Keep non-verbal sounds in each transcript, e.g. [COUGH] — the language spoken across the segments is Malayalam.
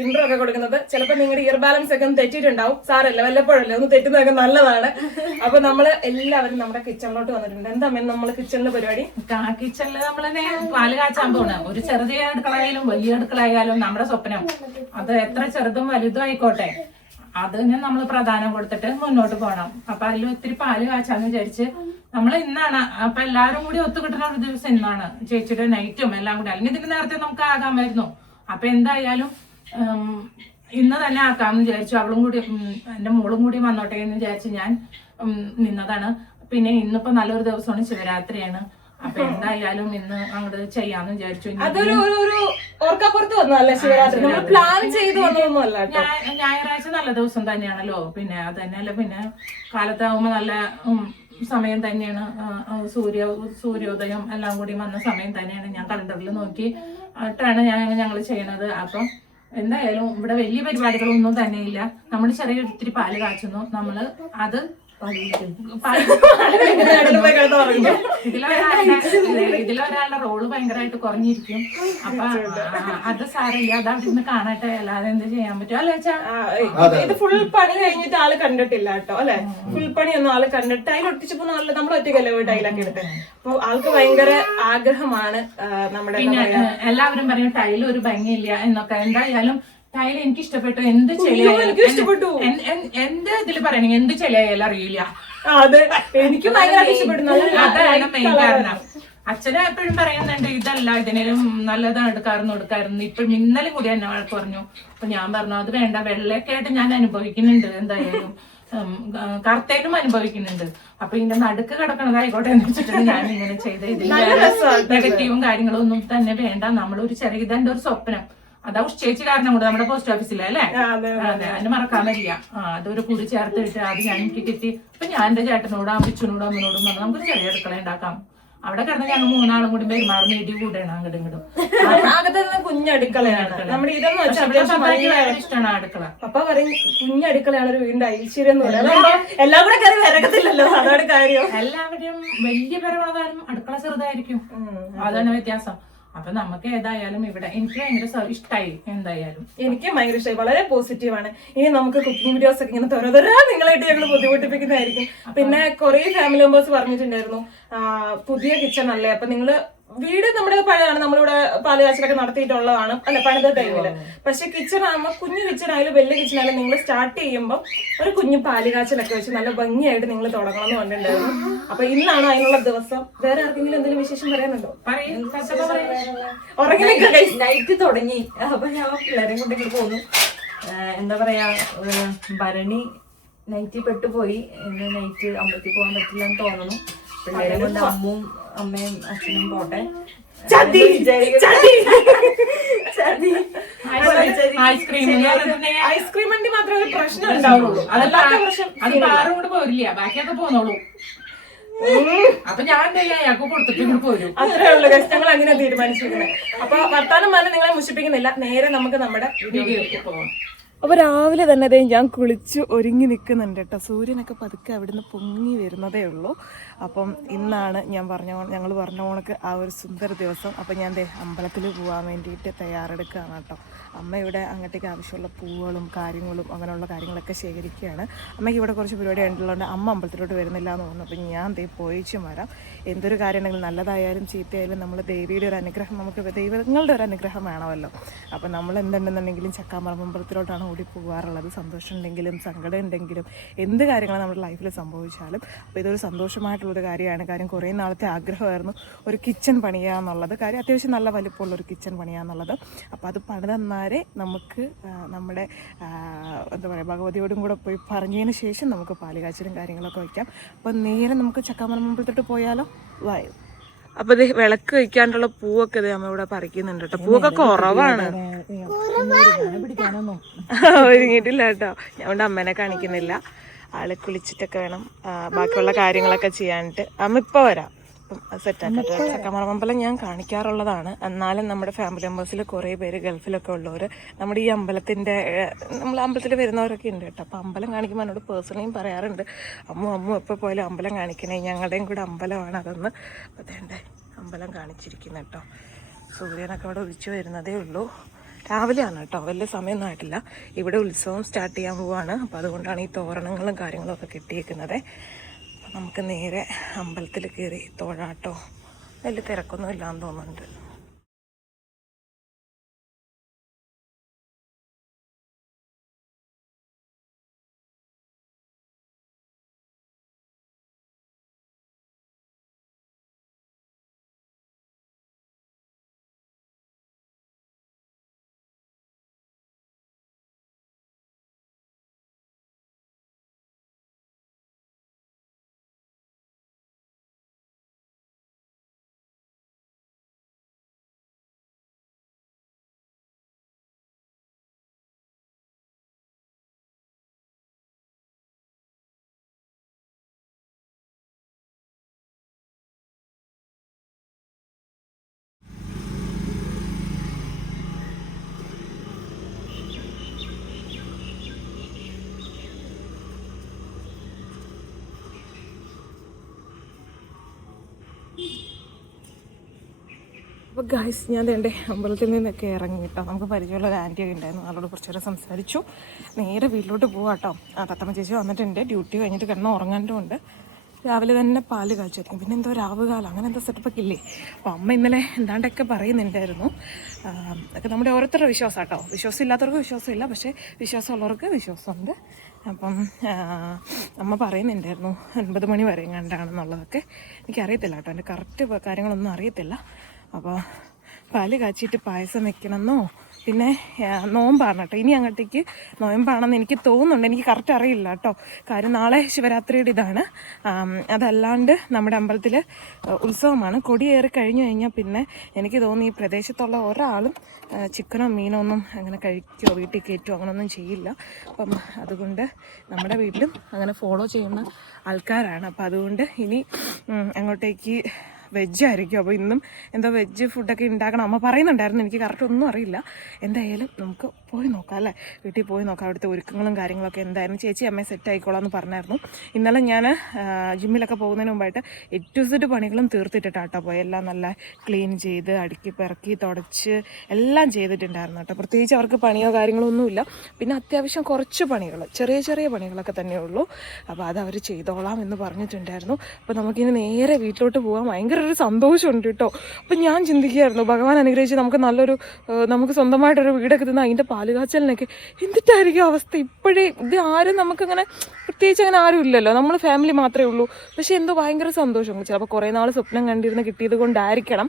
ഇൻട്രോ ഒക്കെ കൊടുക്കുന്നത്. ചിലപ്പോൾ നിങ്ങളുടെ ഇയർ ബാലൻസ് ഒക്കെ ഒന്ന് തെറ്റിയിട്ടുണ്ടാവും. സാറല്ല വല്ലപ്പോഴല്ലേ ഒന്ന് തെറ്റുന്നതൊക്കെ നല്ലതാണ്. അപ്പൊ നമ്മൾ എല്ലാവരും നമ്മുടെ കിച്ചണിലോട്ട് വന്നിട്ടുണ്ട്. എന്താ നമ്മൾ കിച്ചണിലെ പരിപാടി? കിച്ചണിൽ നമ്മളെ പാൽ കാച്ചാൻ പോണ. ഒരു ചെറിയ അടുക്കളയായാലും വലിയ അടുക്കളയായാലും നമ്മുടെ സ്വപ്നം. അത് എത്ര ചെറുതും വലുതും ആയിക്കോട്ടെ. അതിന് നമ്മൾ പ്രധാനം കൊടുത്തിട്ട് മുന്നോട്ട് പോകണം അപ്പൊ അതിൽ ഒത്തിരി പാൽ കാച്ചാന്ന് വിചാരിച്ച് നമ്മൾ ഇന്നാണ്. അപ്പൊ എല്ലാവരും കൂടി ഒത്തുകിട്ടുന്ന ഒരു ദിവസം ഇന്നാണ്. ചേച്ചിയുടെ നൈറ്റും എല്ലാം കൂടി. അല്ലെങ്കിൽ ഇതിന് നേരത്തെ നമുക്ക് ആകാമായിരുന്നു. അപ്പൊ എന്തായാലും ഇന്ന് തന്നെ ആക്കാമെന്ന് വിചാരിച്ചു. അവളും കൂടി എന്റെ എന്റെ മോളും കൂടി വന്നോട്ടെ എന്ന് വിചാരിച്ച് ഞാൻ നിന്നതാണ്. പിന്നെ ഇന്നിപ്പോ നല്ലൊരു ദിവസമാണ് ശിവരാത്രിയാണ്. അപ്പൊ എന്തായാലും ഇന്ന് അങ്ങോട്ട് ചെയ്യാന്ന് വിചാരിച്ചു. അതൊരു ഒരു ഒരു ഓർക്കപ്പുറത്ത് വന്നതല്ലേ ശിവരാത്രി? നമ്മൾ പ്ലാൻ ചെയ്ത് ഞായറാഴ്ച നല്ല ദിവസം തന്നെയാണല്ലോ. പിന്നെ അത് തന്നെയല്ല. പിന്നെ കാലത്താവുമ്പോ നല്ല സമയം തന്നെയാണ്. സൂര്യ സൂര്യോദയം എല്ലാം കൂടി വന്ന സമയം തന്നെയാണ് ഞാൻ കലണ്ടറിൽ നോക്കി. ആയിട്ടാണ് ഞാൻ ഞങ്ങൾ ചെയ്യണത്. അപ്പം എന്തായാലും ഇവിടെ വലിയ പരിപാടികളൊന്നും തന്നെയില്ല. നമ്മൾ ചെറിയ ഒത്തിരി പാൽ കാച്ചുന്നു. നമ്മൾ അത് ഇതിലൊരാളുടെ റോൾ ഭയങ്കരമായിട്ട് കുറഞ്ഞിരിക്കും. അപ്പൊ അത് സാരമില്ല. അത് അവിടെ നിന്ന് കാണട്ടെ. അല്ലാതെ എന്ത് ചെയ്യാൻ പറ്റും? അല്ലെ ഇത് ഫുൾ പണി കഴിഞ്ഞിട്ട് ആൾ കണ്ടിട്ടില്ല കേട്ടോ അല്ലെ? ഫുൾ പണി ഒന്നും ആൾ കണ്ടിട്ട് അതിൽ ഒട്ടിച്ചപ്പോ നല്ല നമ്മൾ ഒറ്റയ്ക്കല്ലേ ടൈലൊക്കെ എടുത്ത്? അപ്പൊ ആൾക്ക് ഭയങ്കര ആഗ്രഹമാണ് നമ്മുടെ എല്ലാവരും പറയും ടൈൽ ഒരു ഭംഗിയില്ല എന്നൊക്കെ. എന്തായാലും ടൈൽ എനിക്ക് ഇഷ്ടപ്പെട്ടു എന്ത് എനിക്കും ഇഷ്ടപ്പെട്ടു. എന്ത്- ഇതിൽ ഇതിൽ പറയണെങ്കിൽ എന്ത് ചെലയായാലും അറിയില്ല. അതെ. എനിക്ക് ഭയങ്കര ഇഷ്ടപ്പെട്ടു. അതാണ് മെയിൻ കാരണം. അച്ഛനെ എപ്പോഴും പറയുന്നുണ്ട് ഇതല്ല ഇതിനും നല്ലതാണ് എടുക്കാറുന്നു എടുക്കാറുന്നു ഇപ്പോഴും ഇന്നലെ കൂടി എന്നെ വഴക്ക് പറഞ്ഞു. അപ്പൊ ഞാൻ പറഞ്ഞു അത് വേണ്ട വെള്ളയൊക്കെ ആയിട്ട് ഞാൻ അനുഭവിക്കുന്നുണ്ട് എന്തായാലും. കറുത്തേക്കും അനുഭവിക്കുന്നുണ്ട്. അപ്പൊ ഇതിന്റെ നടുക്ക് കിടക്കണതായിക്കോട്ടെ എന്ന് വെച്ചിട്ട് ഞാൻ ഇങ്ങനെ ചെയ്ത ഇതിൽ നെഗറ്റീവും കാര്യങ്ങളും ഒന്നും തന്നെ വേണ്ട. നമ്മളൊരു ചെറിയ ഇതെന്റെ ഒരു സ്വപ്നം. അതാ ചേച്ചി കാരണം കൂടെ നമ്മുടെ പോസ്റ്റ് ഓഫീസിലെ അല്ലേ? അതെ അതെ. അതിന് മറക്കാൻ വരില്ല ആ അതൊരു കുടി ചേർത്തിട്ട് അത് ഞാൻ എനിക്ക് കിട്ടി. അപ്പൊ ഞാൻ എന്റെ ചേട്ടനോടും അമ്പിച്ചനോടും അമ്മനോടും പറഞ്ഞു നമുക്ക് ചെറിയ അടുക്കള ഉണ്ടാക്കാം. അവിടെ കിടന്ന് ഞങ്ങൾ മൂന്നാളും കൂടി പെരുമാറും ഇടി കൂടെയാണ് അങ്ങോട്ടും ഇങ്ങോട്ടും കുഞ്ഞടുക്കളയാണ് നമ്മുടെ ഇതെന്ന് വെച്ചാൽ ഇഷ്ടമാണ് അടുക്കള. പപ്പ പറയും കുഞ്ഞടുക്കളയാണ് ഒരു വീടിന്റെ ഐശ്വര്യം എന്ന് പറയുന്നത് അതാവുമ്പോ എല്ലാം കൂടെ കയറി അതാണ് കാര്യം. എല്ലാവരുടെയും വലിയ പെരുമാറും അടുക്കള ചെറുതായിരിക്കും. അതാണ് വ്യത്യാസം. അപ്പൊ നമുക്ക് ഏതായാലും ഇവിടെ എനിക്ക് ഭയങ്കര ഇഷ്ടമായി എന്തായാലും. എനിക്ക് ഭയങ്കര ഇഷ്ടമായി വളരെ പോസിറ്റീവ് ആണ്. ഇനി നമുക്ക് കുക്കിംഗ് വീഡിയോസ് ഒക്കെ ഇങ്ങനെ തുറതുറ നിങ്ങളായിട്ട് ഞങ്ങൾ ബുദ്ധിമുട്ടിപ്പിക്കുന്നതായിരിക്കും. പിന്നെ കുറെ ഫാമിലി മെമ്പേഴ്സ് പറഞ്ഞിട്ടുണ്ടായിരുന്നു പുതിയ കിച്ചൺ അല്ലേ? അപ്പൊ നിങ്ങൾ വീട് നമ്മുടെ പഴയതാണ്. നമ്മളിവിടെ പാൽ കാച്ചിലൊക്കെ നടത്തിയിട്ടുള്ളതാണ്. അല്ല പണിത ടൈമിൽ. പക്ഷെ കിച്ചൺ ആകുമ്പോൾ കുഞ്ഞു കിച്ചൺ ആയാലും വലിയ കിച്ചൺ ആയാലും നിങ്ങൾ സ്റ്റാർട്ട് ചെയ്യുമ്പോൾ ഒരു കുഞ്ഞു പാൽ കാച്ചിലൊക്കെ വെച്ച് നല്ല ഭംഗിയായിട്ട് നിങ്ങൾ തുടങ്ങണം എന്ന് പറഞ്ഞിട്ടുണ്ടായിരുന്നു. അപ്പൊ ഇന്നാണ് അതിനുള്ള ദിവസം. വേറെ ആർക്കെങ്കിലും എന്തെങ്കിലും വിശേഷം പറയാനുണ്ടോ? ഉറങ്ങി. നൈറ്റ് തുടങ്ങി. അപ്പൊ ഞാൻ പിള്ളേരെ കൊണ്ട് പോന്നു. എന്താ പറയാ ഭരണി നൈറ്റ് പെട്ടുപോയി. നൈറ്റ് അമ്പലത്തിൽ പോകാൻ പറ്റില്ല എന്ന് തോന്നുന്നു പിള്ളേരെ കൊണ്ട് അമ്മും അമ്മയും അച്ഛനും പോട്ടെ. ചതി, ചതി. ചതി. ഐസ്ക്രീം വണ്ടി മാത്രമേ പ്രശ്നം ഉണ്ടാവുള്ളൂ. അത് അതല്ലാത്ത പ്രശ്നം അത് പാറും കൂടെ പോരില്ല. ബാക്കിയൊക്കെ പോന്നോളൂ. അപ്പൊ ഞാൻ അയാൾക്ക് കൊടുത്തിട്ട് ഇങ്ങോട്ട് പോരും. അത്രേ ഉള്ളൂ ഞങ്ങൾ അങ്ങനെ തീരുമാനിച്ചിരിക്കുന്നത് അപ്പൊ വർത്താനം പറഞ്ഞ് നിങ്ങളെ മുഷിപ്പിക്കുന്നില്ല. നേരെ നമുക്ക് നമ്മുടെ വീഡിയോയിലേക്ക് പോവാം. അപ്പൊ രാവിലെ തന്നെ അതേ ഞാൻ കുളിച്ച് ഒരുങ്ങി നിൽക്കുന്നുണ്ട് കേട്ടോ. സൂര്യനൊക്കെ പതുക്കെ അവിടുന്ന് പൊങ്ങി വരുന്നതേ ഉള്ളൂ. അപ്പം ഇന്നാണ് ഞാൻ പറഞ്ഞ ഞങ്ങൾ പറഞ്ഞ കണക്ക് ആ ഒരു സുന്ദര ദിവസം. അപ്പം ഞാൻ അമ്പലത്തിൽ പോകാൻ വേണ്ടിയിട്ട് തയ്യാറെടുക്കുകയാണ് കേട്ടോ. അമ്മ ഇവിടെ അങ്ങോട്ടേക്ക് ആവശ്യമുള്ള പൂവുകളും കാര്യങ്ങളും അങ്ങനെയുള്ള കാര്യങ്ങളൊക്കെ ശേഖരിക്കുകയാണ്. അമ്മയ്ക്ക് ഇവിടെ കുറച്ച് പരിപാടി ഉണ്ടല്ലോണ്ട് അമ്മ അമ്പലത്തിലോട്ട് വരുന്നില്ല എന്ന് തോന്നുന്നു. അപ്പം ഞാൻ ദേ പോയിച്ചും വരാം. എന്തൊരു കാര്യമുണ്ടെങ്കിലും നല്ലതായാലും ചീത്തയായാലും നമ്മൾ ദേവിയുടെ ഒരു അനുഗ്രഹം നമുക്ക് ദൈവങ്ങളുടെ ഒരു അനുഗ്രഹം വേണമല്ലോ. അപ്പം നമ്മൾ എന്തുണ്ടെന്നുണ്ടെങ്കിലും ചക്കാമറമ്പലത്തിലോട്ടാണ് ഓടി പോകാറുള്ളത്. സന്തോഷം ഉണ്ടെങ്കിലും സങ്കടം ഉണ്ടെങ്കിലും എന്ത് കാര്യങ്ങളാണ് നമ്മുടെ ലൈഫിൽ സംഭവിച്ചാലും. അപ്പോൾ ഇതൊരു സന്തോഷമായിട്ടുള്ളൊരു കാര്യമാണ്. കാര്യം കുറേ നാളത്തെ ആഗ്രഹമായിരുന്നു ഒരു കിച്ചൺ പണിയുക എന്നുള്ളത് കാര്യം അത്യാവശ്യം നല്ല വലിപ്പമുള്ള ഒരു കിച്ചൺ പണിയുക എന്നുള്ളത് അപ്പോൾ അത് പണിതന്നാരെ നമുക്ക് നമ്മുടെ എന്താ പറയുക ഭഗവതിയോടും കൂടെ പോയി പറഞ്ഞതിന് ശേഷം നമുക്ക് പാലുകാച്ചിലും കാര്യങ്ങളൊക്കെ വയ്ക്കാം. അപ്പം നേരെ നമുക്ക് ചക്കാമറമ്പലത്തോട്ട് പോയാലോ? വായു. അപ്പൊ ഇത് വിളക്ക് വെക്കാനുള്ള പൂവൊക്കെ ഇത് അമ്മ ഇവിടെ പറിക്കുന്നുണ്ട് കേട്ടോ. പൂവൊക്കെ കുറവാണ്. ഒരുങ്ങിയിട്ടില്ല കേട്ടോ. ഞാൻ അമ്മേനെ കാണിക്കുന്നില്ല. ആൾ കുളിച്ചിട്ടൊക്കെ വേണം. ബാക്കിയുള്ള കാര്യങ്ങളൊക്കെ ചെയ്യാനായിട്ട്. അമ്മ ഇപ്പൊ വരാം. സെറ്റാക്കട്ടെ ചക്കമറമ്പലം ഞാൻ കാണിക്കാറുള്ളതാണ്. എന്നാലും നമ്മുടെ ഫാമിലി മെമ്പേഴ്സിൽ കുറേ പേര് ഗൾഫിലൊക്കെ ഉള്ളവർ നമ്മുടെ ഈ അമ്പലത്തിന്റെ നമ്മൾ അമ്പലത്തിൽ വരുന്നവരൊക്കെ ഉണ്ട് കേട്ടോ. അപ്പോൾ അമ്പലം കാണിക്കുമ്പോൾ എന്നോട് പേഴ്സണലിയും പറയാറുണ്ട്. അമ്മു അമ്മു എപ്പോൾ പോയാലും അമ്പലം കാണിക്കണേ. ഞങ്ങളുടെയും കൂടെ അമ്പലമാണ് അതെന്ന്. അതേണ്ടേ അമ്പലം കാണിച്ചിരിക്കുന്നത് കേട്ടോ. സൂര്യനൊക്കെ അവിടെ ഒഴിച്ചു വരുന്നതേ ഉള്ളൂ. രാവിലെയാണ് കേട്ടോ. വലിയ സമയമൊന്നും ആയിട്ടില്ല. ഇവിടെ ഉത്സവം സ്റ്റാർട്ട് ചെയ്യാൻ പോവാണ്. അപ്പോൾ അതുകൊണ്ടാണ് ഈ തോരണങ്ങളും കാര്യങ്ങളും ഒക്കെ കെട്ടിയേക്കുന്നത്. നമുക്ക് നേരെ അമ്പലത്തിൽ കയറി തോഴാട്ടോ. വലിയ തിരക്കൊന്നും ഇല്ലാന്ന് തോന്നുന്നുണ്ട്. അപ്പോൾ ഗായ്സ് ഞാൻ എന്റെ അമ്പലത്തിൽ നിന്നൊക്കെ ഇറങ്ങി കേട്ടോ നമുക്ക് പരിചയമുള്ള ഒരു ആന്റിയൊക്കെ ഉണ്ടായിരുന്നു. അവളോട് കുറച്ച് നേരം സംസാരിച്ചു. നേരെ വീട്ടിലോട്ട് പോവാം കേട്ടോ ആ തത്തമ്മ ചേച്ചി വന്നിട്ടുണ്ട്. ഡ്യൂട്ടി കഴിഞ്ഞിട്ട് കിടന്ന് ഉറങ്ങാണ്ടുമുണ്ട് രാവിലെ തന്നെ പാൽ കാഴ്ചയായിരിക്കും പിന്നെ എന്തോ രാവുകാലം അങ്ങനെ എന്തോ സെറ്റപ്പൊക്കെ ഇല്ലേ? അപ്പോൾ അമ്മ ഇന്നലെ എന്താണ്ടൊക്കെ പറയുന്നുണ്ടായിരുന്നു. അതൊക്കെ നമ്മുടെ ഓരോരുത്തരുടെ വിശ്വാസം കേട്ടോ വിശ്വാസം ഇല്ലാത്തവർക്ക് വിശ്വാസമില്ല. പക്ഷേ വിശ്വാസമുള്ളവർക്ക് വിശ്വാസമുണ്ട്. അപ്പം അമ്മ പറയുന്നുണ്ടായിരുന്നു. ഒൻപത് മണി വരെ എങ്ങാണ്ടാണെന്നുള്ളതൊക്കെ. എനിക്കറിയത്തില്ല കേട്ടോ എന്റെ കറക്റ്റ് കാര്യങ്ങളൊന്നും അറിയത്തില്ല. അപ്പോൾ പാൽ കാച്ചിയിട്ട് പായസം വെക്കണമെന്നോ? പിന്നെ നോമ്പാണ് കേട്ടോ ഇനി അങ്ങോട്ടേക്ക് നോയമ്പാണെന്ന് എനിക്ക് തോന്നുന്നുണ്ട്. എനിക്ക് കറക്റ്റ് അറിയില്ല കേട്ടോ. കാര്യം നാളെ ശിവരാത്രിയുടെ ഇതാണ്. അതല്ലാണ്ട് നമ്മുടെ അമ്പലത്തിൽ ഉത്സവമാണ്. കൊടിയേറി കഴിഞ്ഞു കഴിഞ്ഞാൽ പിന്നെ എനിക്ക് തോന്നുന്നു ഈ പ്രദേശത്തുള്ള ഒരാളും ചിക്കനോ മീനോ ഒന്നും അങ്ങനെ കഴിക്കോ വീട്ടിൽ കയറ്റുമോ അങ്ങനെയൊന്നും ചെയ്യില്ല. അപ്പം അതുകൊണ്ട് നമ്മുടെ വീട്ടിലും അങ്ങനെ ഫോളോ ചെയ്യുന്ന ആൾക്കാരാണ്. അപ്പം അതുകൊണ്ട് ഇനി അങ്ങോട്ടേക്ക് വെജ് ആയിരിക്കും. അപ്പോൾ ഇന്നും എന്തോ വെജ് ഫുഡൊക്കെ ഉണ്ടാക്കണം. അമ്മ പറയുന്നുണ്ടായിരുന്നു. എനിക്ക് കറക്റ്റ് ഒന്നും അറിയില്ല. എന്തായാലും നമുക്ക് പോയി നോക്കാം അല്ലേ? വീട്ടിൽ പോയി നോക്കാം. അവിടുത്തെ ഒരുക്കങ്ങളും കാര്യങ്ങളൊക്കെ എന്തായിരുന്നു? ചേച്ചി അമ്മയെ സെറ്റ് ആയിക്കോളാം എന്ന് പറഞ്ഞായിരുന്നു. ഇന്നലെ ഞാൻ ജിമ്മിലൊക്കെ പോകുന്നതിന് മുമ്പായിട്ട് എറ്റു സെറ്റ് പണികളും തീർത്തിട്ടിട്ടാട്ടോ പോയി. എല്ലാം നല്ല ക്ലീൻ ചെയ്ത് അടുക്കി പിറക്കി തുടച്ച് എല്ലാം ചെയ്തിട്ടുണ്ടായിരുന്നു കേട്ടോ. പ്രത്യേകിച്ച് അവർക്ക് പണിയോ കാര്യങ്ങളോ ഒന്നുമില്ല പിന്നെ അത്യാവശ്യം കുറച്ച് പണികൾ ചെറിയ ചെറിയ പണികളൊക്കെ തന്നെ ഉള്ളൂ. അപ്പോൾ അത് അവർ ചെയ്തോളാം എന്ന് പറഞ്ഞിട്ടുണ്ടായിരുന്നു. അപ്പോൾ നമുക്കിനി നേരെ വീട്ടിലോട്ട് പോകാൻ ഭയങ്കര ഒരു സന്തോഷമുണ്ട് കേട്ടോ. അപ്പം ഞാൻ ചിന്തിക്കുകയായിരുന്നു ഭഗവാൻ അനുഗ്രഹിച്ച് നമുക്ക് നല്ലൊരു നമുക്ക് സ്വന്തമായിട്ടൊരു വീടൊക്കെ തന്ന അതിന്റെ പാലുകാച്ചലിനൊക്കെ എന്തിട്ടായിരിക്കും അവസ്ഥ? ഇപ്പോഴേ ഇത് ആരും നമുക്കങ്ങനെ പ്രത്യേകിച്ച് അങ്ങനെ ആരും ഇല്ലല്ലോ. നമ്മൾ ഫാമിലി മാത്രമേ ഉള്ളൂ. പക്ഷേ എന്തോ ഭയങ്കര സന്തോഷം. ചിലപ്പോൾ കുറേ നാൾ സ്വപ്നം കണ്ടിരുന്ന് കിട്ടിയത് കൊണ്ടായിരിക്കണം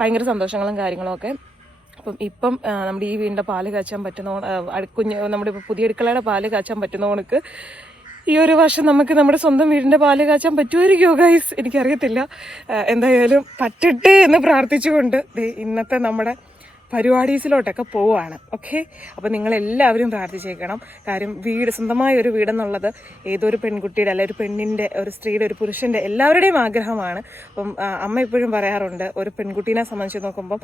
ഭയങ്കര സന്തോഷങ്ങളും കാര്യങ്ങളൊക്കെ അപ്പം ഇപ്പം നമ്മുടെ ഈ വീടിന്റെ പാൽ കാച്ചാൻ പറ്റുന്ന കുഞ്ഞ് നമ്മുടെ ഇപ്പോൾ പുതിയ അടുക്കളയുടെ പാൽ കാച്ചാൻ പറ്റുന്ന കണക്ക് ഈ ഒരു വർഷം നമുക്ക് നമ്മുടെ സ്വന്തം വീടിന്റെ പാൽ കാച്ചാൻ പറ്റുമായിരിക്കുമോ ഗൈസ് എനിക്കറിയത്തില്ല. എന്തായാലും പറ്റട്ടെ എന്ന് പ്രാർത്ഥിച്ചുകൊണ്ട് ഇന്നത്തെ നമ്മുടെ പരിപാടീസിലോട്ടൊക്കെ പോവുകയാണ്. ഓക്കെ അപ്പോൾ നിങ്ങളെല്ലാവരും പ്രാർത്ഥിച്ചേക്കണം. കാര്യം വീട് സ്വന്തമായ ഒരു വീടെന്നുള്ളത് ഏതൊരു പെൺകുട്ടിയുടെ അല്ലെ ഒരു പെണ്ണിന്റെ ഒരു സ്ത്രീയുടെ ഒരു പുരുഷന്റെ എല്ലാവരുടെയും ആഗ്രഹമാണ്. അപ്പം അമ്മ എപ്പോഴും പറയാറുണ്ട് ഒരു പെൺകുട്ടീനെ സംബന്ധിച്ച് നോക്കുമ്പം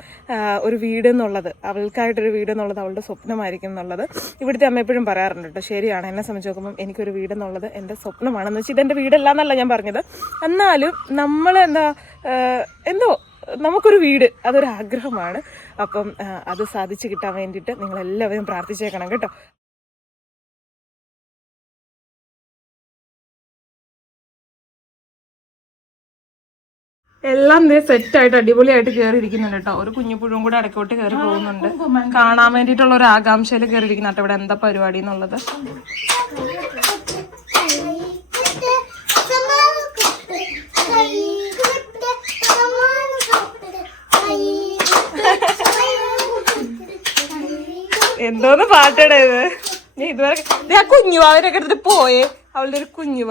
ഒരു വീട് എന്നുള്ളത് അവൾക്കായിട്ടൊരു വീട് എന്നുള്ളത് അവളുടെ സ്വപ്നമായിരിക്കും എന്നുള്ളത് ഇവിടുത്തെ അമ്മ എപ്പോഴും പറയാറുണ്ട് കേട്ടോ. ശരിയാണ് എന്നെ സംബന്ധിച്ച് നോക്കുമ്പം എനിക്കൊരു വീട് എന്നുള്ളത് എന്റെ സ്വപ്നമാണെന്ന് വെച്ചാൽ ഇതെന്റെ വീടല്ല എന്നല്ല ഞാൻ പറഞ്ഞത്. എന്നാലും നമ്മൾ എന്താ എന്തോ നമുക്കൊരു വീട് അതൊരു ആഗ്രഹമാണ് അപ്പം അത് സാധിച്ചു കിട്ടാൻ വേണ്ടിയിട്ട് നിങ്ങളെല്ലാവരും പ്രാർത്ഥിച്ചേക്കണം കേട്ടോ. എല്ലാം ദേ സെറ്റായിട്ട് അടിപൊളിയായിട്ട് കയറിയിരിക്കുന്നുണ്ട് കേട്ടോ. ഒരു കുഞ്ഞുപുഴും കൂടെ അടക്കോട്ട് കയറി പോകുന്നുണ്ട്. കാണാൻ വേണ്ടിയിട്ടുള്ള ഒരു ആകാംക്ഷയിൽ കയറിയിരിക്കുന്ന കേട്ടോ. ഇവിടെ എന്താ പരിപാടി എന്നുള്ളത്? എന്തോന്ന് പാട്ടടേ ഇത്? നീ ഇതുവരെ ആ കുഞ്ഞു വാവനൊക്കെ എടുത്തിട്ട് പോയേ. അവളുടെ ഒരു കുഞ്ഞു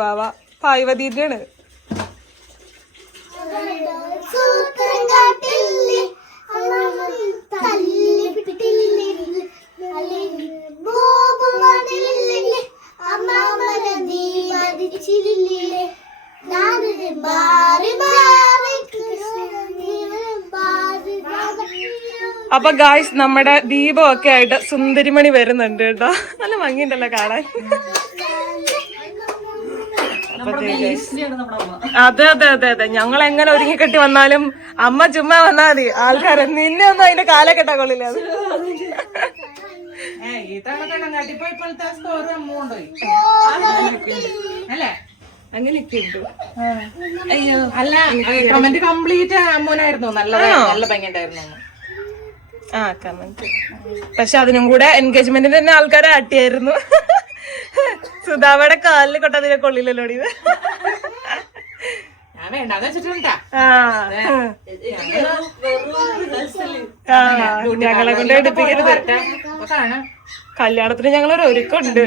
മാറി മാറി ആണ് അപ്പൊ ഗായ്സ് നമ്മുടെ ദീപമൊക്കെ ആയിട്ട് സുന്ദരിമണി വരുന്നുണ്ട് കേട്ടോ. നല്ല ഭംഗിയുണ്ടല്ലോ കാണാൻ. അതെ അതെ അതെ അതെ. ഞങ്ങൾ എങ്ങനെ ഒരുങ്ങി കെട്ടി വന്നാലും അമ്മ ചുമ്മാ വന്നാ മതി. ആൾക്കാരെ നിന്നെ ഒന്നും അതിന്റെ കാല കെട്ടാ കൊള്ളില്ല അത്. അങ്ങനെയൊക്കെ അല്ല കമന്റ് കംപ്ലീറ്റ് അമ്മൂനായിരുന്നു. നല്ല നല്ല ഭംഗിയുണ്ടായിരുന്നു. ആ കമന്റ് പക്ഷെ അതിനും കൂടെ എൻഗേജ്മെന്റിന് തന്നെ ആൾക്കാരെ ആട്ടിയായിരുന്നു. സുധാവയുടെ കാലിൽ കൊട്ടതിനെ കൊള്ളില്ലല്ലോ ഇത് ഞാൻ വേണ്ടാന്ന് വെച്ചിട്ടുണ്ടാ. ആ. ആ, ഞങ്ങളെ കൊണ്ട് എടുപ്പിക്കരുത് കല്യാണത്തിന് ഞങ്ങളൊരു ഒരുക്കുണ്ട്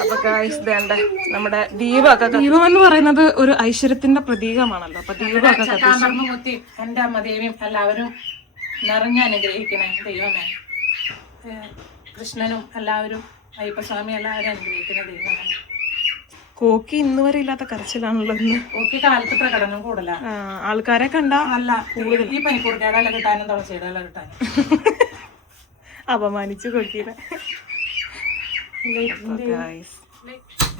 അപ്പൊ ഗായ്സ് വേണ്ട നമ്മുടെ ദീപമൊക്കെ ദീപം എന്ന് പറയുന്നത് ഒരു ഐശ്വര്യത്തിന്റെ പ്രതീകമാണല്ലോ. അപ്പൊ ദീപമൊക്കെ എന്റെ അമ്മ ദേവിയും എല്ലാവരും നിറഞ്ഞ അനുഗ്രഹിക്കണേ ദൈവമേ. കൃഷ്ണനും എല്ലാവരും അയ്യപ്പസ്വാമി എല്ലാവരും അനുഗ്രഹിക്കുന്ന ദൈവമേ. കോക്കി ഇന്ന് വരെ ഇല്ലാത്ത കരച്ചിലാണല്ലോ ഇന്ന്. കോക്കി കാലത്ത് പ്രകടനം കൂടുതലാ. ആ, ആൾക്കാരെ കണ്ട അല്ല കൂടുതൽ. ഈ പനിക്കൂർക്കയുടെ ഇല കിട്ടാനും തുളസിയുടെ കിട്ടാനും. അപമാനിച്ചു guys,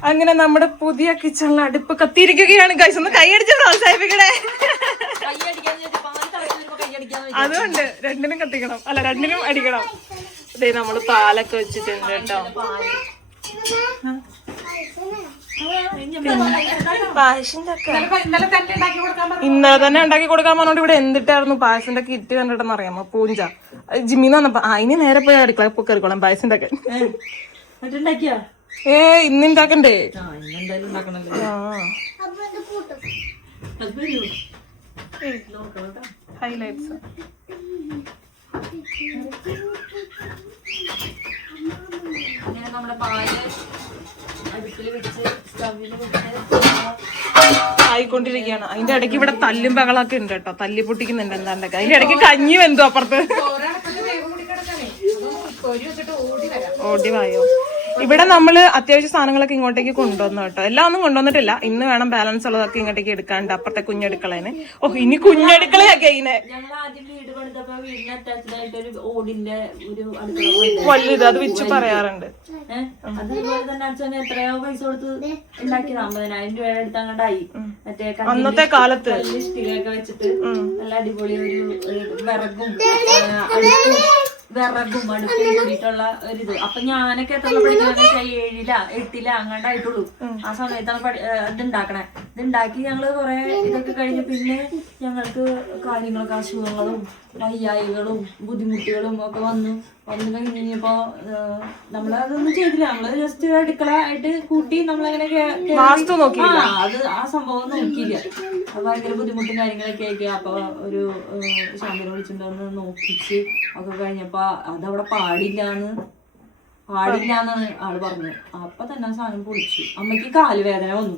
അങ്ങനെ നമ്മുടെ പുതിയ കിച്ചണിലെ അടുപ്പ് കത്തിയിരിക്കുകയാണ്. ഗൈസ് ഒന്ന് കൈയടിച്ച് പ്രോത്സാഹിപ്പിക്കണേ. അതുകൊണ്ട് രണ്ടിനും കത്തിക്കണം. അല്ല രണ്ടിനും അടിക്കണം. അതെ നമ്മൾ പാലൊക്കെ വെച്ചിട്ടുണ്ട് കേട്ടോ. ഇന്നലെ തന്നെ ഉണ്ടാക്കി കൊടുക്കാൻ പറഞ്ഞോണ്ട് ഇവിടെ എന്തിട്ടായിരുന്നു? പായസിന്റെ കിറ്റ് കണ്ടിട്ടെന്ന് അറിയാമോ? പൂഞ്ച. ജിമ്മിന്ന് വന്നപ്പോ അതിന് നേരെ പോയി അടുക്കള പൊക്കറിക്കോളാം കയറിക്കോളാം പായസിന്റെ ഒക്കെ ഏ ഇന്ന് ഉണ്ടാക്കണ്ടേ. ഹൈലൈറ്റ്സ് നമ്മുടെ പാൽ അടുപ്പിൽ വെച്ച് സ്റ്റവിൽ വെച്ച് ആയിക്കൊണ്ടിരിക്കുകയാണ്. അതിന്റെ ഇടയ്ക്ക് ഇവിടെ തല്ലും ബഹളൊക്കെ ഉണ്ട് കേട്ടോ. തല്ലി പൊട്ടിക്കുന്നുണ്ട് എന്താണ്ടൊക്കെ. അതിന്റെ ഇടയ്ക്ക് കഞ്ഞി വെന്തു അപ്പുറത്ത്. ഓടി വായോ? ഇവിടെ നമ്മൾ അത്യാവശ്യ സാധനങ്ങളൊക്കെ ഇങ്ങോട്ടേക്ക് കൊണ്ടുവന്നു കേട്ടോ. എല്ലാം ഒന്നും കൊണ്ടുവന്നിട്ടില്ല. ഇന്ന് വേണം ബാലൻസ് ഉള്ളതൊക്കെ ഇങ്ങോട്ടേക്ക് എടുക്കാണ്ട് അപ്പുറത്തെ കുഞ്ഞെടുക്കളേന്. ഓ ഇനി കുഞ്ഞെടുക്കളയൊക്കെ ഇതിനെ വലുത് അത് വെച്ച് പറയാറുണ്ട്. അന്നത്തെ കാലത്ത്. വെച്ചിട്ട് നല്ല അടിപൊളി ഒരു വിറകും വിറകും അടുപ്പും കൂടിയിട്ടുള്ള ഒരിത്. അപ്പൊ ഞാനൊക്കെ എത്ര പഠിക്കുന്ന ഏഴില എട്ടില അങ്ങോട്ടായിട്ടുള്ളൂ ആ സമയത്താണ് പഠി ഇതുണ്ടാക്കണേ. ഇത് ഉണ്ടാക്കണേ ഇത് ഉണ്ടാക്കി ഞങ്ങൾ കൊറേ ഇതൊക്കെ കഴിഞ്ഞ് പിന്നെ ഞങ്ങൾക്ക് കാര്യങ്ങളൊക്കെ അസുഖങ്ങളും വയ്യായികളും ബുദ്ധിമുട്ടുകളും ഒക്കെ വന്നു. വന്നു കഴിഞ്ഞപ്പോൾ നമ്മളതൊന്നും ചെയ്തില്ല. നമ്മൾ ജസ്റ്റ് അടുക്കള ആയിട്ട് കൂട്ടി നമ്മളങ്ങനെ ആ അത് ആ സംഭവം നോക്കിയില്ല. അപ്പൊ ഭയങ്കര ബുദ്ധിമുട്ടും കാര്യങ്ങളൊക്കെ ആയിട്ട് അപ്പൊ ഒരു ശാന്തിനെ വിളിച്ചിട്ടുണ്ടെന്ന് നോക്കിച്ച് ഒക്കെ കഴിഞ്ഞപ്പോ അതവിടെ പാടില്ലാന്ന് പാടില്ലാന്നാണ് ആൾ പറഞ്ഞത്. അപ്പൊ തന്നെ ആ സാധനം പൊളിച്ചു. അമ്മയ്ക്ക് കാലുവേദന വന്നു.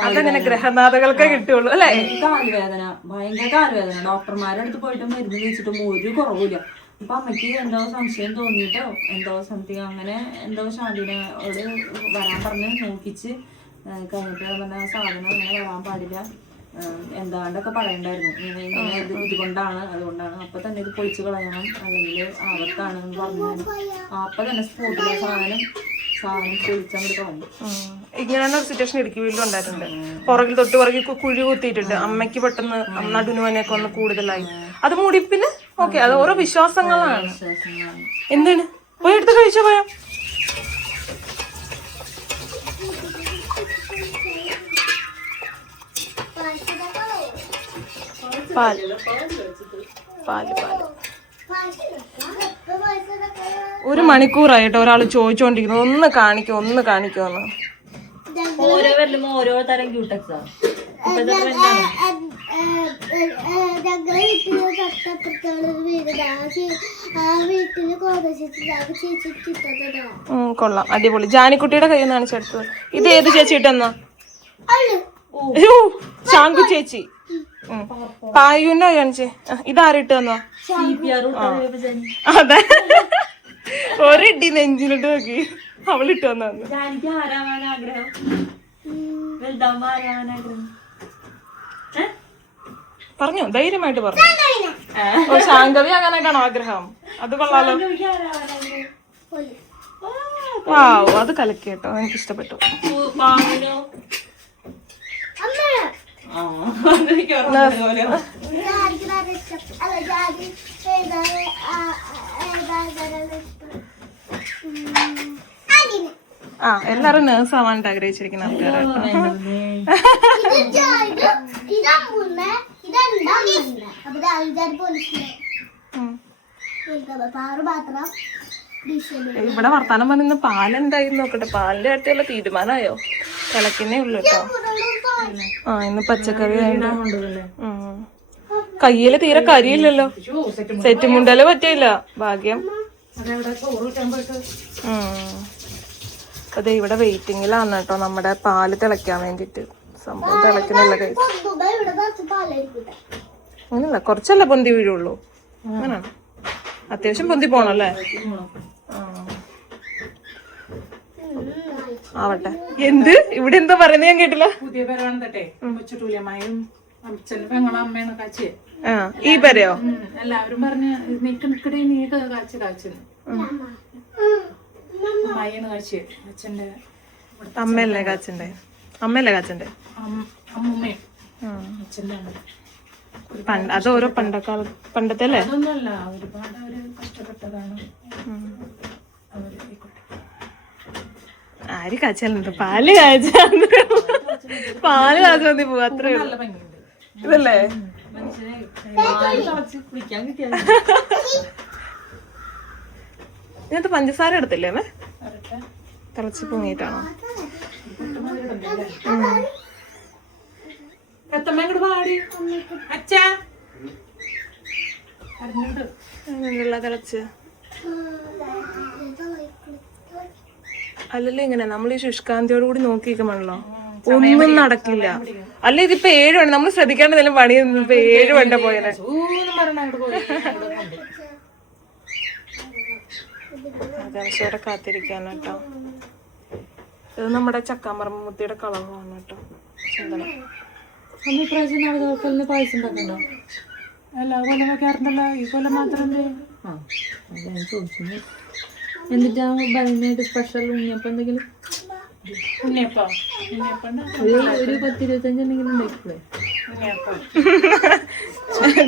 അതങ്ങനെ ഗ്രഹനാഥകൾക്ക് കിട്ടുള്ളൂ അല്ലെ? കാലുവേദന ഭയങ്കര കാലുവേദന ഡോക്ടർമാരുടെ അടുത്ത് പോയിട്ട് മരുന്ന് കഴിച്ചിട്ടും ഒരു കുറവില്ല അപ്പൊ അമ്മയ്ക്ക് എന്തോ സംശയം തോന്നിയിട്ടോ? എന്തോ സംതിങ് അങ്ങനെ എന്തോ ശാന്തിനോട് വരാൻ പറഞ്ഞ് നോക്കിച്ച് കഴിഞ്ഞിട്ട് പറഞ്ഞ സാധനം അങ്ങനെ വരാൻ പാടില്ല. എന്താണ്ടൊക്കെ പറയണ്ടായിരുന്നു. ഇങ്ങനെ ഇത് ഇതുകൊണ്ടാണ് അതുകൊണ്ടാണ്. അപ്പൊ തന്നെ ഇത് പൊളിച്ചു കളയണം. അല്ലെങ്കിൽ ആപത്താണ് എന്ന് പറഞ്ഞു അപ്പൊ തന്നെ സ്പോട്ടിലെ സാധനം ഇങ്ങനെ ഒരു സിറ്റുവേഷൻ ഇടുക്കി വീട്ടിലും ഉണ്ടായിട്ടുണ്ട്. പുറകിൽ തൊട്ട് പുറകിൽ കുഴി കുത്തിയിട്ടുണ്ട്. അമ്മയ്ക്ക് പെട്ടെന്ന് നടുനുവനൊക്കെ ഒന്ന് കൂടുതലായി. അത് മൂടി പിന്നെ ഓക്കെ അത് ഓരോ വിശ്വാസങ്ങളാണ്. വിശ്വാസങ്ങളാണ് എന്താണ് പോയി എടുത്ത് കഴിച്ചോ പോയോ? പാൽ. പാൽ പാൽ. ഒരു മണിക്കൂറായിട്ട് ഒരാൾ ചോദിച്ചുകൊണ്ടിരിക്കുന്നു ഒന്ന് കാണിക്കോ ഒന്ന് ഓരോ വരലും ഓരോ തരം കിട്ടത്തതാ ഉം, കൊള്ളാം. അടിപൊളി. ജാനിക്കുട്ടിയുടെ കയ്യിൽ നിന്നാണ് ചേർത്തത് ഇത് ഏത് ചേച്ചി ഇട്ടെന്നാ ശാങ്കു ചേച്ചി. പായുവിന്റെ കാണിച്ചേ ഇതാരിട്ട് തന്നോ അതെ. ഒരിട്ടി നെഞ്ചിലിട്ട് നോക്കി. അവളിട്ട് വന്നു? പറഞ്ഞു ധൈര്യമായിട്ട് പറഞ്ഞു. ഓ ശാങ്കവി ആകാനായിട്ടാണോ ആഗ്രഹം? അത് കൊള്ളാലോ. വാവ് അത് കലക്കി കേട്ടോ എനിക്ക് ഇഷ്ടപ്പെട്ടു ആ എല്ലാരും നേഴ്സ് ആവാനായിട്ട് ആഗ്രഹിച്ചിരിക്കുന്ന ആൾക്കാരാണ്. ഇവിടെ വർത്താനം പറഞ്ഞ പാലെന്തായി നോക്കട്ടെ. പാലിന്റെ കാര്യത്തിലുള്ള തീരുമാനമായോ? തിളക്കുന്നേ ഉള്ളു കേട്ടോ. ആ ഇന്ന് പച്ചക്കറി. കയ്യിൽ തീരെ കരിയില്ലല്ലോ. സെറ്റ് മുണ്ടൽ പറ്റില്ല ഭാഗ്യം. അതെ ഇവിടെ വെയിറ്റിംഗിലാണ് കേട്ടോ. നമ്മുടെ പാൽ തിളയ്ക്കാൻ വേണ്ടിട്ട് സംഭവം കൈ പാലായിരിക്കും അങ്ങനല്ല കുറച്ചല്ല പൊന്തി വീഴുള്ളൂ. അങ്ങനാണ് അത്യാവശ്യം പൊന്തി പോണല്ലേ? ആ. ആവട്ടെ. എന്ത്? ഇവിടെ എന്താ പറയുന്നത് ഞാൻ കേട്ടില്ല. പുതിയ പെങ്ങളും അമ്മയാണ് ഈ പേരയോ? എല്ലാവരും പറഞ്ഞു നിക്ക് നിക്കടി നീ കാച്ചു അച്ഛന്റെ ഇവിടുത്തെ അമ്മയല്ലേ കാച്ചണ്ടേ? അമ്മയല്ലേ കാച്ചണ്ടേ? അം- അമ്മുമ്മയും ഉം. അച്ഛന്റെ അമ്മ. പണ്ട് അത് ഓരോ പണ്ടക്കാല പണ്ടത്തെ അല്ലേ? ഒരുപാട് അവർ കഷ്ടപ്പെട്ടതാണ്. അവർ ആര് കാച്ചാലുണ്ട്? പാൽ കാച്ചാ പാൽ കാച്ച മതി പോവാ അത്രേ ഉള്ളൂ. ഇതല്ലേ? ഇതിനകത്ത് പഞ്ചസാര എടുത്തില്ലേ അമ്മേ? അവരുടെ തിളച്ച് പൊങ്ങിയിട്ടാണോ? തിളച്ച്. അല്ലല്ലോ ഇങ്ങനെ നമ്മൾ ഈ ശുഷ്കാന്തിയോട് കൂടി നോക്കിയിരിക്കുമ്പോഴല്ലോ ഒന്നും നടക്കില്ല അല്ല ഇതിപ്പോ ഏഴ് മണി നമ്മൾ ശ്രദ്ധിക്കാണ്ട് എന്തെങ്കിലും പണി ഇപ്പൊ ഏഴ് വേണ്ട പോയത് അത്യാവശ്യം കാത്തിരിക്കാൻ കേട്ടോ ഇത് നമ്മുടെ ചക്കാമറമ്മൂത്തിയുടെ കളവാണ് കേട്ടോ ചിന്തന ഇപ്രാവശ്യം പായസം ഉണ്ടാക്കണ്ടോ എല്ലാ കൊല്ലം വെക്കാറുണ്ടല്ലോ ഈ കൊല്ലം മാത്രം ചോദിച്ചു എന്നിട്ട് ഭയങ്കരമായിട്ട് സ്പെഷ്യൽ ഉണ്ണിയപ്പം എന്തെങ്കിലും? ഉണ്ണിയപ്പം. ഒരു പത്ത് ഇരുപത്തഞ്ച് എന്തെങ്കിലും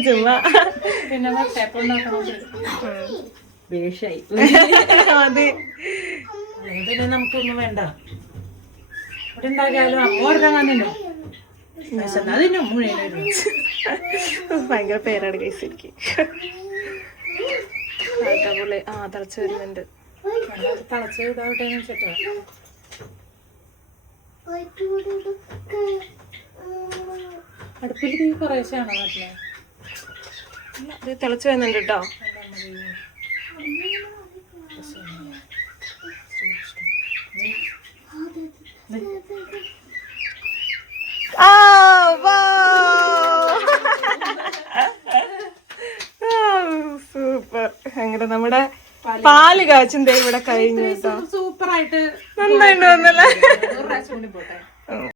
ചുമ്മാ. പിന്നെ പിന്നെ നമുക്കൊന്നും വേണ്ട. ഇവിടെ ഉണ്ടാക്കിയാലും അമ്മ ഭയങ്കര പേരാണ് കേസിരിക്കും ആ തിളച്ച് വരുന്നുണ്ട്. തിളച്ച് അടുപ്പിൽ തീ കുറേശ്ശാണോ വീട്ടിൽ ഇത് വരുന്നുണ്ട് കേട്ടോ [LAUGHS] സൂപ്പർ. അങ്ങനെ നമ്മുടെ പാൽ കാച്ചും ഇവിടെ കഴിഞ്ഞു കേട്ടോ. സൂപ്പറായിട്ട് നന്നായിട്ട് വന്നല്ലേ?